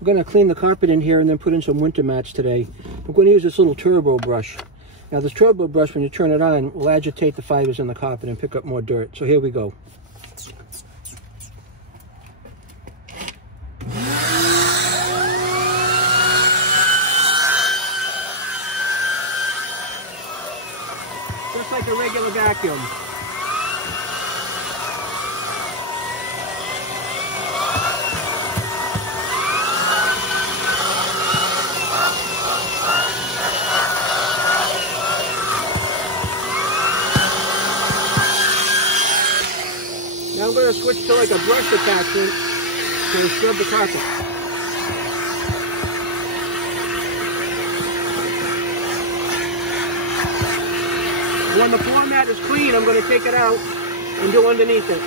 We're going to clean the carpet in here and then put in some winter mats today. We're going to use this little turbo brush. Now this turbo brush, when you turn it on, will agitate the fibers in the carpet and pick up more dirt. So here we go. Just like a regular vacuum. Now I'm going to switch to like a brush attachment to scrub the carpet. When the floor mat is clean, I'm going to take it out and do underneath it.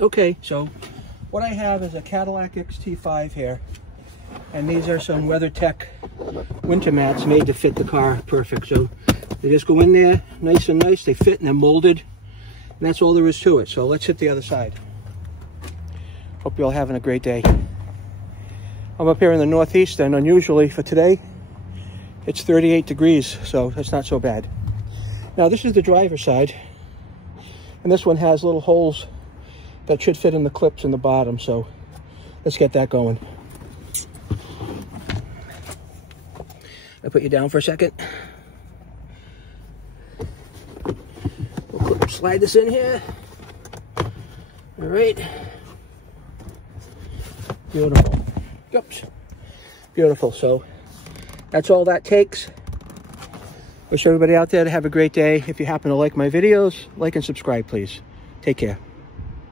Okay, so what I have is a Cadillac XT5 here, and these are some WeatherTech winter mats made to fit the car perfect. So they just go in there nice and nice, they fit and they're molded, and that's all there is to it. So let's hit the other side. Hope you're all having a great day. I'm up here in the Northeast, and unusually for today, it's 38 degrees, so that's not so bad. Now this is the driver's side, and this one has little holes that should fit in the clips in the bottom, so let's get that going. I'll put you down for a second. We'll slide this in here. All right. Beautiful. Oops. Beautiful. So that's all that takes. Wish everybody out there to have a great day. If you happen to like my videos, like and subscribe, please. Take care.